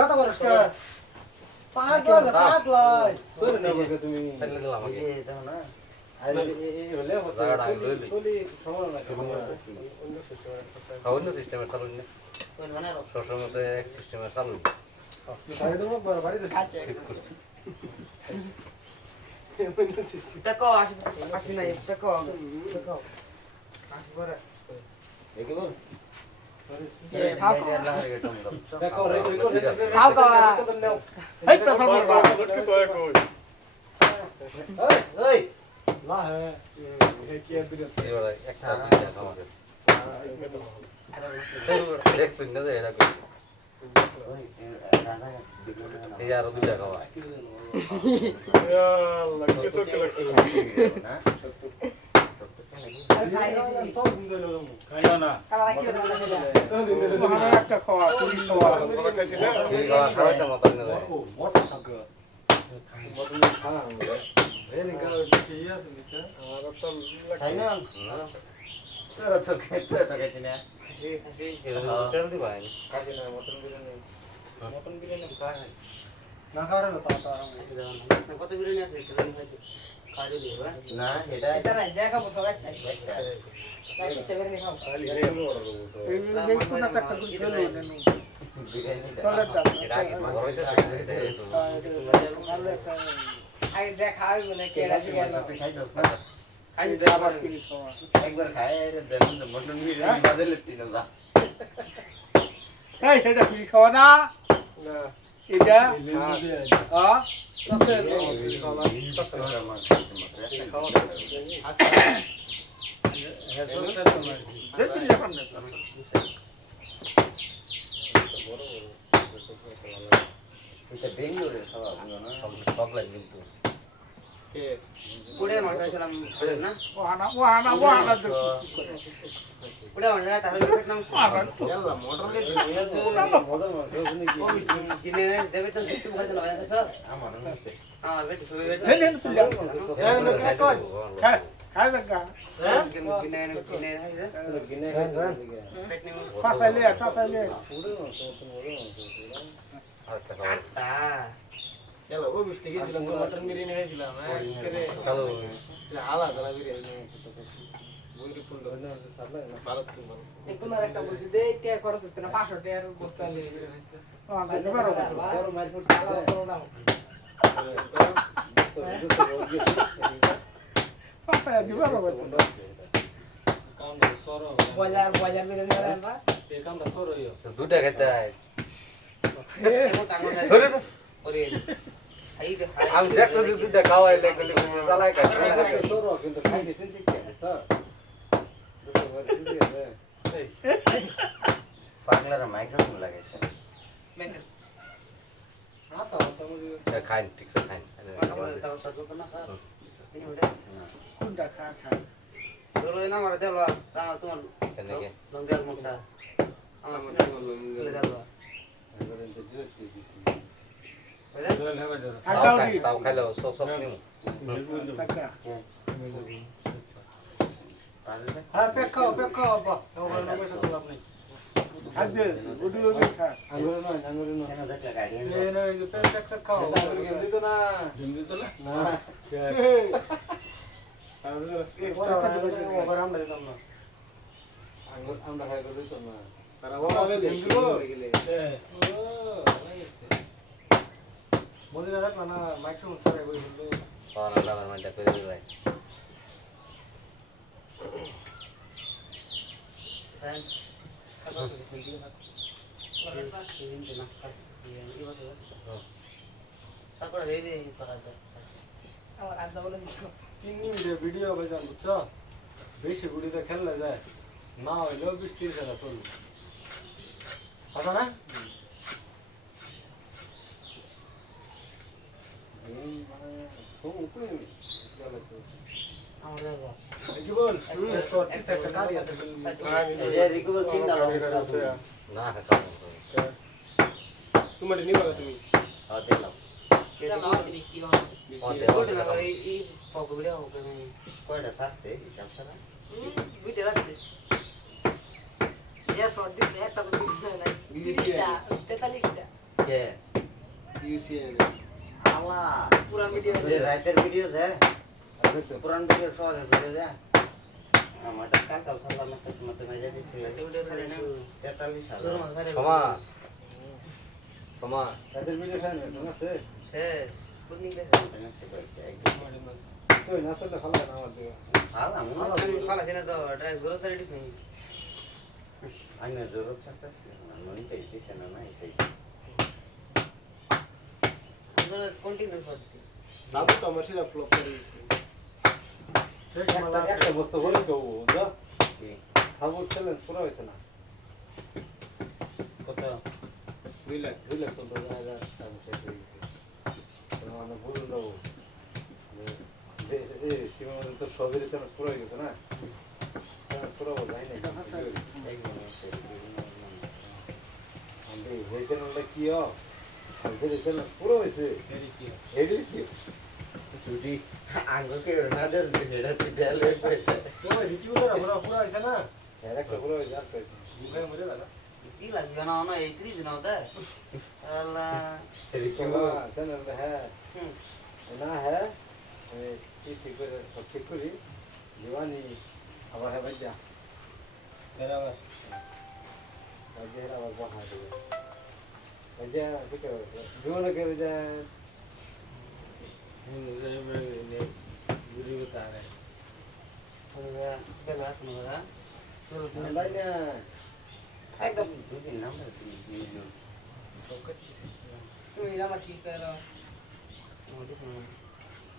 কত করছ কা পাগল তোর না বলকে তুমি ফেলে দিলাম আগে এই দাও না আর এই বলে হতো বলি সময় না অন্য সিস্টেমে চালুন না সবসময় তো এক সিস্টেমে চালুন বাড়ি দেবো বাড়ি দেবো ঠিক করছি টাকা আসি নাই টাকা আসি পরে একে বল দেখছেন না যে এটা করি এই আরো দুইটা খাওয়া খাইও না একটা খাওয়া তুমি খাওয়া ঠিক খাওয়া খাওয়াইতে মতন না মোটা থাকে মতন খানা হবে এই নিকা বেশি আছে নিকা আর তো সাইমন তো খেতে তো খাইতে না এটা তেল দিবা কাজে না মটন বিরিয়ানি খায় না খাওয়ারে না তা কত বিরিয়ানি আছে সেখানে খাইতে কাজে দিবা না এটা এটা না জায়গা বসো একটা একটা ইচ্ছা করে খাও এই কোন একটা করে চলো দেন বিরিয়ানি চলে দাও এটা আগে ঘর হইতে আগে যা খাওয়াই বলে কেডা গেল খাইতো খাইতে আবার কি খাওয়া একবার খায় রে দেন মটন বিরিয়ানি বাদলে টিনা দা এই এটা কি খাওয়া না না এটা আ সবে দেখতে যখন না এটা বেঙ্গলোরে খাওয়া না সব লাগবে কিন্তু পুড়ে মাখাইছিলাম না ওহানা পুড়ে মাখা তাহলে নাম এলা মোটর কে নিয়ে যে মদন কিনে দেবে তো একটু ভালো না স্যার আমার হচ্ছে আমার বেট শুয়ে হেলে তুই খাই দেখা কিনে গিনে খাই পেট নিয়ে পাসাইলে পুরো আরেকটা খাওয়া আটা এলা ও বিস্তে গেছিলাম মটন বিরিয়ানি খাইছিলাম করে চালু আলাদা বিরিয়ানি বইরি ফুল না সাদা না ভালো তুমি ভালো তোমার একটা বুঝি দে কে খরচ হচ্ছে না 500 টাকার বস্তা লই বড় মাইর ফুটছে পাসাই দিবার কামটা সরো বাজার বিরিয়ানি আনবা এই কামটা সরো ইয়ো দুটা খেতে হয় এমন কামড় ধরে না ওরে হাই রে হাই আমি দেখতে যে দুটা খাওয়াই লাগলে চালাই কাজ সরো কিন্তু খাইছে তিন চিকে স্যার পাগলার মাইক্রোফোন লাগাইছে মেন্টাল আতা আতা মুঝে খাইন ঠিক আছে খাইন পাগলা তাও সাজো না স্যার তিনি ওটা কোনটা খা বলো না মারা দেলবা তা তোমার কেনকে লঙ্গের মুখটা আমার তুলে দেলবা তাও খাইলো সব নিমু টাকা হ্যাঁ পেক খাও বাবা ওখানে না বসে তো আপনি আদে ওডি খা আঙ্গুর না কেন দেখলা গাড়ি এই না এই যে পেক খাও আঙ্গুর গেন্দি তো না না আঙ্গুর এই পরে ওভার আমরা দিতাম না আঙ্গুর আমরা খাই করে দিতাম না তারা ওভার গেলে মনে না রাখলা না মাইক্রোফোন সারাই বই বললো পাওয়া না আমার মনটা করে দিই ভাই ফ্রেন্ডস তারপরে এই যে করা যায় আমার আদা বলে দিছো 3 মিনিটের ভিডিও বাজান বুঝছো বেশি ভিডিওতে খেললে যায় না হইলেও 20-30 টাকা চলবে কথা না আমার দেখো কি বল তোর একটা গাড়ি আছে এই রিকভার কিং দাও না খাও তোমার নিবা তুমি দিলাম এটা লস নি কি হবে কোটি না করে এই পকগুলো ওকে কয়টা সারছে হিসাব ছাড়া বুঝতে পারছিস এ সর্ট দিছে একটা তো দিছ না 20টা 43টা কে ইউসিএন আলা পুরান ভিডিও ওই রাতের ভিডিও যায় পুরান ভিডিও শহরের ভিডিও যায় আমারটা কালকাল সালাম একটা মধ্যে মেরে দিছে রাতের ভিডিও ছাড়ে না 43 হাজার ক্ষমা ক্ষমা তাদের ভিডিও সামনে আছে শেষ কোনদিন গেছে না সে কইছে একদম তুই না চললে ভালো না আমার দিকে হাল আমি খালা কিনা তো ড্রাইভ করে ছাড়ি দিছি আমি জরুরত চাইতেছি মনে পেয়েছে না না এটাই আমরা কন্টিনিউ করতে সাবু তো আমার সেটা ফ্লপ করে দিয়েছে একটা বস্তু বলে কেউ বুঝছো কি সাবুর চ্যালেঞ্জ পুরো হয়েছে না কত 2 লাখ 2 লাখ তো হাজার সাবু শেষ হয়ে গেছে মানে ভুল দেবো টিমের মধ্যে তো সবেরই চ্যালেঞ্জ পুরো হয়ে গেছে না চ্যালেঞ্জ পুরো বল যাই না একদম আছে আমি এই চ্যানেলটা কি যে চ্যালেঞ্জ পুরো হয়েছে হেডি কি যদি আঙ্গুকে না দেল হেডা চিটাল হইছে তোমার রিচিউলার পুরো পুরো হয়েছে না এর একটা পুরো হয়েছে আর কইছে মুখে মরে দাদা কি লাগবে না না এই 30 দিন হতে আল্লাহ চ্যানেল হ্যাঁ না হ্যাঁ ঠিক করে সব ঠিক করি জীবানি আবার হ্যাঁ ভাইয়া আবার আবার বহা দেবে ভাইয়া ঠিক আছে জীবনে করে যায় গুরি বতা রে বেলা কোনরা নাই না একদম দুদিন নাম্বার দিয়ে দিও তুমি আমার কি করো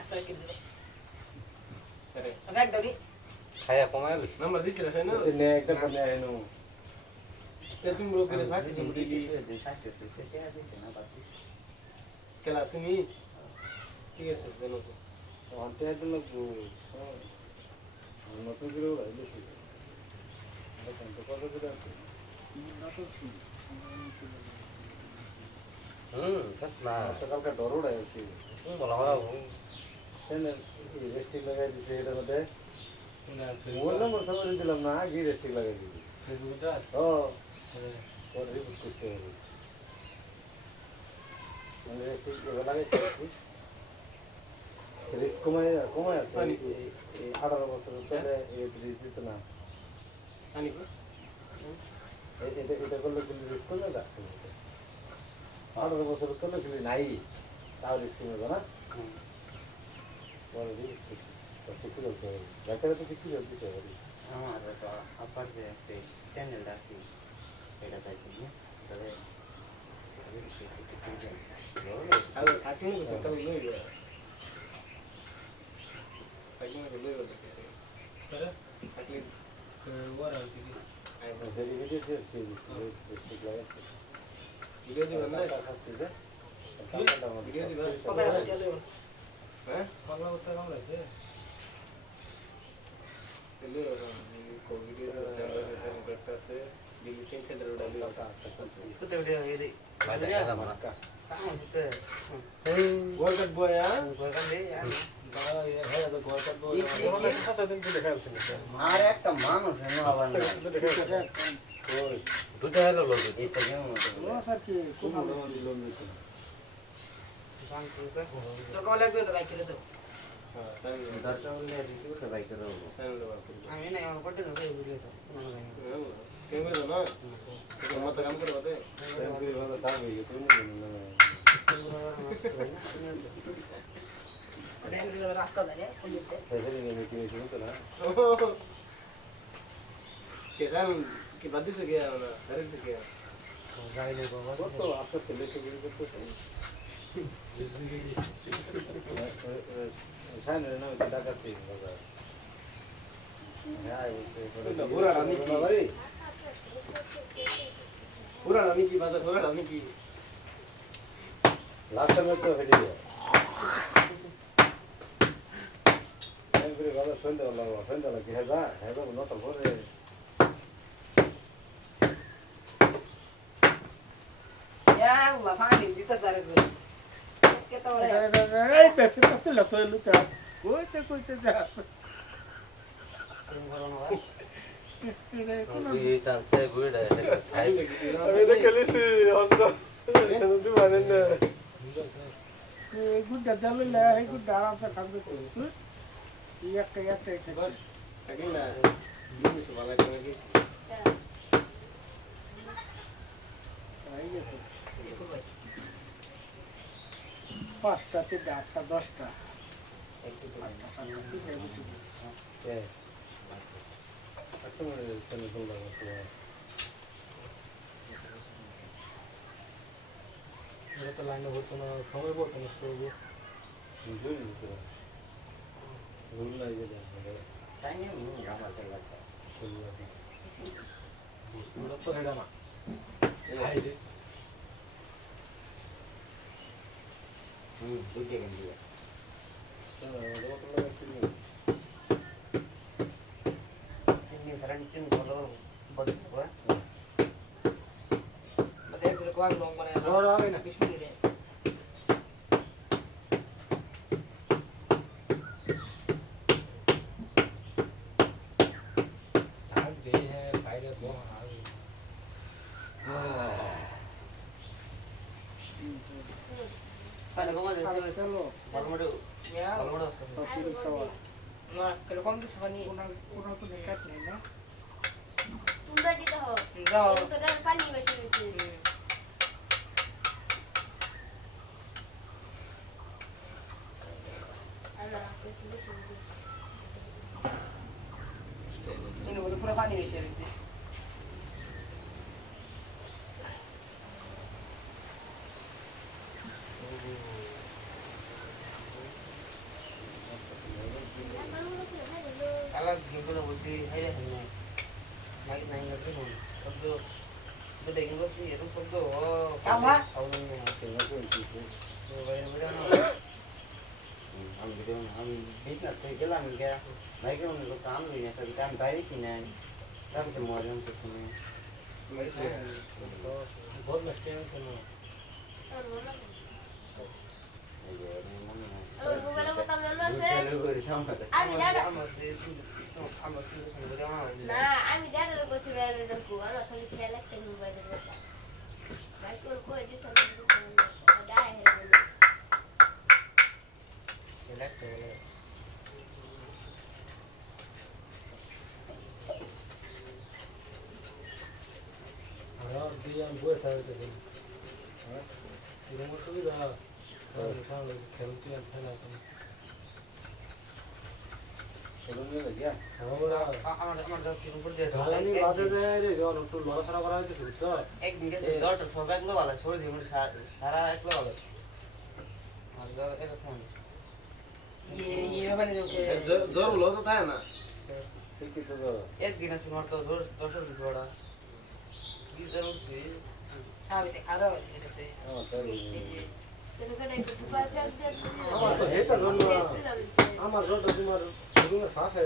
আসলে কি দিলো আরে ব্যাগ দাও নি খায়া কমাইল নাম্বার দিছিল তাই না নে একটা বনে আইনো তে তুমি লোকের সাথে দিদি দিদি সাকসেস হইছে তে দিছে না বাতিস কেলা তুমি ঠিক আছে জানো তো অন্তে তো লোক নতুন করে উড়াইলে সে দেখেন তো কত করে আছে কাস না তো কালকে ডর উড়াইছি বলা হয় চ্যানেল রেস্টিং লাগাই দিছে এটার মধ্যে মোবাইল নম্বর সবাই দিলাম না আগে রেস্টিং লাগাই দিবি ফেসবুকটা ও পরে রিপোর্ট করতে হবে মানে রেস্টিং লাগাই দিচ্ছি রিস্ক কমায় আছে এই 18 বছর চলে এই রিস্ক দিত না আনি এটা করলে কিন্তু রিস্ক করলে না 18 বছর করলে কিন্তু নাই তাও রিস্ক নেবে না পরে রিস্ক ঠিক করতে হবে ডাক্তার তো ঠিক করে দিতে হবে আমার তো আপার যে চ্যানেল আছে এটা তাইছি না তবে আর 30 বছর তাও লই গেল 30 বছর লই গেল করে থাকলে ওর আর কি ডেলিভারি দিয়ে ঠিক লাগাচ্ছে ভিডিও দিবেন না খাচ্ছি যে ভিডিও দিবেন কথা বলতে লইব হ্যাঁ পাগলা করতে কম লাগছে তেলে কোভিড এর জেনারেশন করতেছে দিল্লি তিন সেন্টার উড়ালি কত ভিডিও এই বাইরে গেলাম না কাম দিতে ওয়ার্ল্ড বয়া গোরকান দে আর একটা মানুষ এনে আবার না দুটো হলো লোক এটা যেমন তো কল লাগবে বাইক করে দাও দরকার হলে রিসিভারটা বাই করে দেবো আমি না আমার করতে না ভিডিও তো ক্যামেরা না তো মত কাম করে বাদে দাম হয়ে গেছে রাস্তা দাঁড়িয়ে না কেন কি বাদ দিছে গিয়া না আরে সে গিয়া কত আপনার ছেলে সেগুলি করতেছে সামনে না টাকা ছিল বাজার হ্যাঁ পুরা আমি কি বাজার পুরা আমি কি লাস্ট টাইম তো হেডি বাজার সন্ধ্যা লাগে হ্যাঁ হ্যাঁ নটা ভরে Ya, ফানি দিতে সারে করে কে তো রে এই পেছে তো লতো লুকা কইতে যা তুমি ভালো না এই চান্সে বুড়া খাই আমি দেখে লিছি গুড্ডা জ্বালিলে এই গুড্ডা আরামসে খাবে তুই একটা থাকি না জিনিস ভালো লাগে নাকি পাঁচটা থেকে আটটা 10টা একটা মনে চ্যানেল খুললাম এটা তো লাইনে হতো না সময় পড়তো নষ্ট হবো ভুল নাই যে তাই নিয়ে আমাদের লাগবে ওটা তো হেডা না দুটো কেন দিয়ে তিন ফ্রেন্ড তিন ভালো বদবো ಮತ್ತೆ ಹೆಸರು ಕಾಲ್ ಲೋಂಗ್ ಮನೆ বড় হবে না ಬಿಸ್ಮಿಡೆ आज दे है खाइले तो हाल কানে কমা দেছে চলো ভালো ಯಾ ভালো অবস্থা ನಾ ಕೆಲ ಕಮ್ ದಿಸ್ ಬನ್ನಿ কোনো কাট নেই না তোমরা দিতে হোক যাও তোরা পানি বেশি বেশি আল্লাহ বেশি বেশি ನೀನು ಒಂದು ಪುರ ಪಾನಿ ಬೇಯಿಸಿ alam gimana budi hay hanya mai nang ngerti mon kabdo bede gimana sih itu kabdo oh Apa? tahunnya bayar berapa am video am bisnis tu jalan ke naik ke untuk काम भी नहीं सभी काम बाहर ही ना सब तो मौजूद से सुने बहुत नष्ट है सुनो আমার মোবাইলে কথা মনে আছে আমি না আমি দাদার কাছে বাইরে দেখো আমার খালি খেয়াল একটা মোবাইলের কথা ভাই কোন কই দিছ না দাই হে और दिया बुए था तो हां ये मोर सुविधा और शाम खेलते हैं खेला तो আমরা আমার দাও কি উপর দিয়ে ধারানি বাদে যায় রে যখন একটু লড়াছড়া করা হইছে বুঝছো এক দিন গেছে দরটা সব একলো ভালো ছোট দিন সারা একলো ভালো আর দাও এটা থাম ये बने जो के जोर बोलो तो था ना एक दिन से मरतो जोर दर्शन जोड़ा दिजन से साबे ते खारो ते তোর করে একটু পারফেক্ট দিয়ে আমার তো হেটা জন্য আমার জোরটা তোমার রুমে ফাঁস है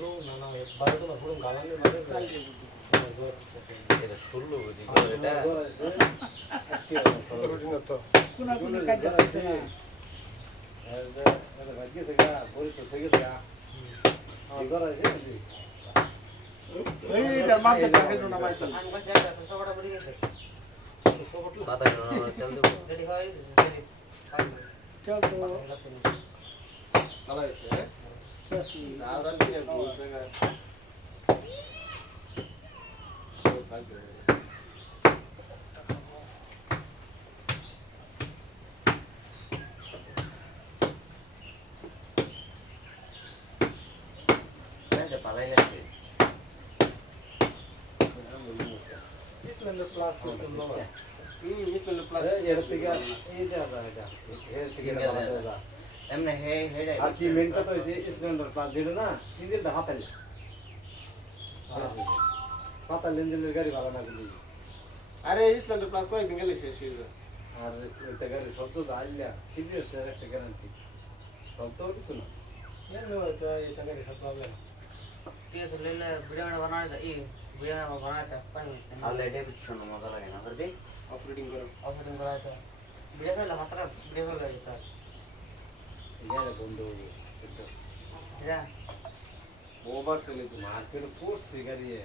लो ना ना बारे तो ना थोड़ा गाला में मारे जोर কোনো কাট যাচ্ছে না এইটার মাঝে কাটে না ভাই তো আমি কাছে একটা সবটা পড়ে গেছে মাথা তেল দেবো রেডি হয় রেডি চল তো गाला है हैं 10 মিনিট आवरण की है बोल देगा तो भाग गए এটা পালাই লাগছে इसमें प्लस सिस्टम लो इसमें प्लस এমনে হে হেডে আর কি মেনটা তো হইছে স্প্লেন্ডার প্লাস যেটা না ইঞ্জিনটা হাতালে পাতা ইঞ্জিনের গাড়ি ভালো না কিন্তু अरे इसमें प्लस कोई दिन गली शेष है আর ওইটা গাড়ি শব্দ তো আইলা সিরিয়াস এর একটা গ্যারান্টি শব্দ কিছু না ये नो तो ये तक के सब प्रॉब्लम ये तो ले ले वीडियो बनाने था ये वीडियो बनाया था पानी हाले डेविड शोनो मजा लगे ना कर दे ऑफ रीडिंग करो ऑपरेटिंग कराया था वीडियो का लगातार वीडियो का लगा था ইয়ারে বন্ধ या ওভার চলে তো মার্কেট পড়ছে গাড়িয়ে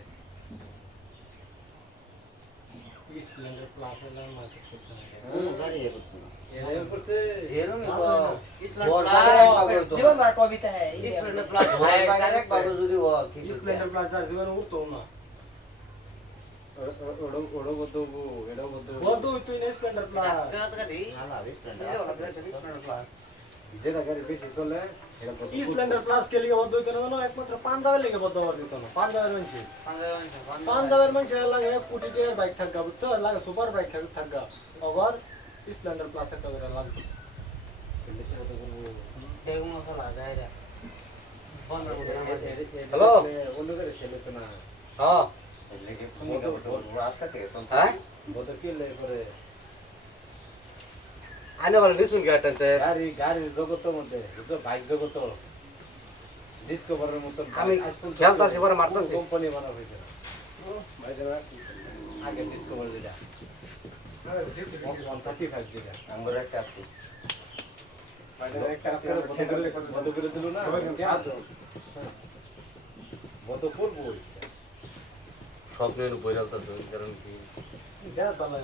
স্প্লেন্ডার প্লাস এর নাম মার্কেট করছে না গাড়ি এ করছে না এর করছে যেরকম জীবন ভর কবিতা হ্যাঁ স্প্লেন্ডার প্লাস হয় এক বাবু যদি ও কি স্প্লেন্ডার প্লাস আর জীবন উঠতো না ওড়ো কত এটাও কত বড় তুই না স্প্লেন্ডার প্লাস আজকাল গাড়ি হালা স্প্লেন্ডার প্লাস যেটা গাড়ি বেশি চলে এটা কত স্প্লেন্ডার প্লাস কে লিগে বদ্ধ হইতো না একমাত্র পাঞ্জাবের লিগে বদ্ধ হওয়ার দিত না পাঞ্জাবের মানুষ লাগে কোটি টাকার বাইক থাকা বুঝছো লাগে সুপার বাইক থাকা আবার স্প্লেন্ডার প্লাস একটা করে লাগবে বেশি কত দেখো মশলা যায় রে বন্ধ করে হ্যালো অন্য গাড়ি ছেলে তো না হ্যাঁ লেগে ফোন করে রাস্তা থেকে শুন হ্যাঁ বড় কি লে করে আনে বলে নিশুন গাটাতে গাড়ির জগতের মধ্যে বুঝছো বাইক জগত ডিসকভারের মতো আমি খেলতাছি পরে মারতাছি কোম্পানি বানা হয়েছে না আগে ডিসকভার যেটা 135 যেটা আমরা একটা আছে বন্ধ করে দিল না বন্ধ করবো স্বপ্নের উপরে আলতাছে কারণ কি যা বালা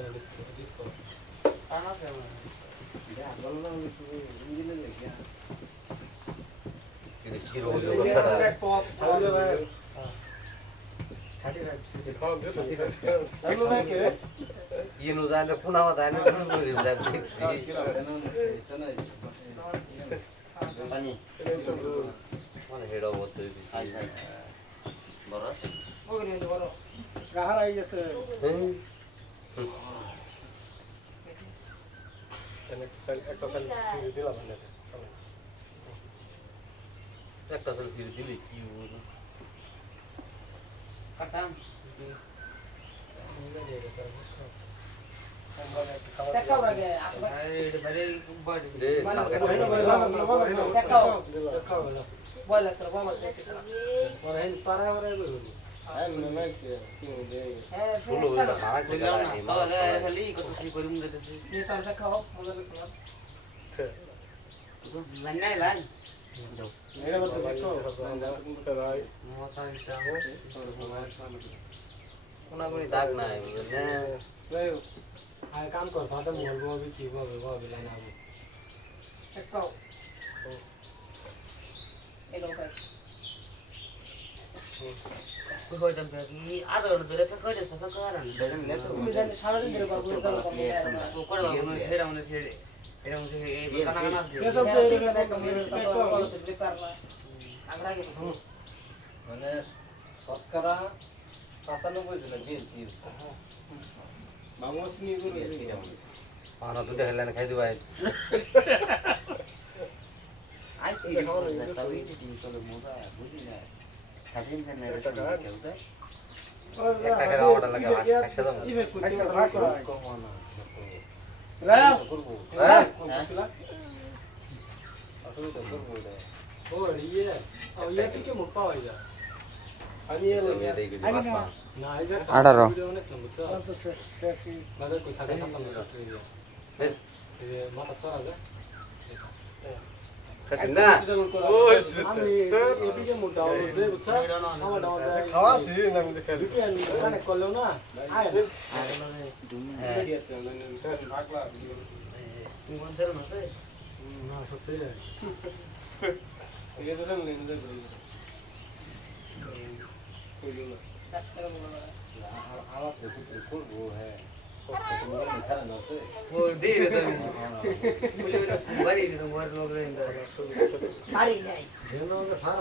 ডিসকো টানা ফেম বলো না ইঞ্জিনের লেগে হিরো সাউলে ভাই 35 সিসি সাউলে ভাই কে ইনু জানে পুনামা জানে পুরি যা দেখছি পানি মানে হেড অবস্থা হাই হাই বড় আছে ওরে বড় গাহার আই গেছে একটা সেল দিলাম না একটা সল ফিরে দিলি কি হলো কাটাম টাকা লাগে আপনি এটা বাড়ি বাড়ি রে টাকা দেখা হবে না বল একটা বল দেখতে মানে হেন পারা পারা কইলো হ্যাঁ শুনো এটা মারা ছিল বললাম না না বাবা খালি কত কি করিম দিতেছি নি কার দেখাও মজা দেখলাম লাইন লাইন মেরে মত দেখো মোছা দিতে কোনা কোনি দাগ নাই বুঝছেন আয় কাম কর ফাদা মোবাইল মোবাইল কি মোবাইল লাইন আবো টাকা এলো কাই কই হইতাম কি আদা ধরে টাকা কইতে টাকা করান বেজন লেট তুমি জানো সারা দিন ধরে বাবু কাম করে করে বাবু হেডা মনে ছেড়ে এরা মনে এই কানা কানা এসব তো এর মানে শতকরা 95 জন গেছি মামুস নি করে পানা তো দেখলেন খাই দিবাই আই ঠিক হলো তবে কি চলে মোজা বুঝি না খাদিন খানে এটা খেলতে একটা করে অর্ডার লাগে একসাথে দাও ইভে কুইতে ভাষা কমানা রায়া করবো হ্যাঁ আসলে আসলে তো করবো এটা ও ইয়ে ও ইয়ে কি মোট পাওয়া যায় আমি এর দেখি আগে না না এই যে 18 ভিডিও নেছ না বুঝছো শেষই দাদা কই থাকে সাতান্ন সত্তর এই যে মাথা চড়া যায় খাচ্ছেন না আমি এদিকে মোট ডাউনলোড দেই বুঝছো আমার ডাউনলোড দেই খাওয়াছি না আমি দেখে ভিপিএন কানেক্ট করলেও না আয় তুমি কোন ধরন আছে না সত্যি আমার তো করবো হ্যাঁ ছাড়া না আছে ও দিরে তুমি বাড়ি দিতে মোর লোক রে পারি নাই যেন ফার্ম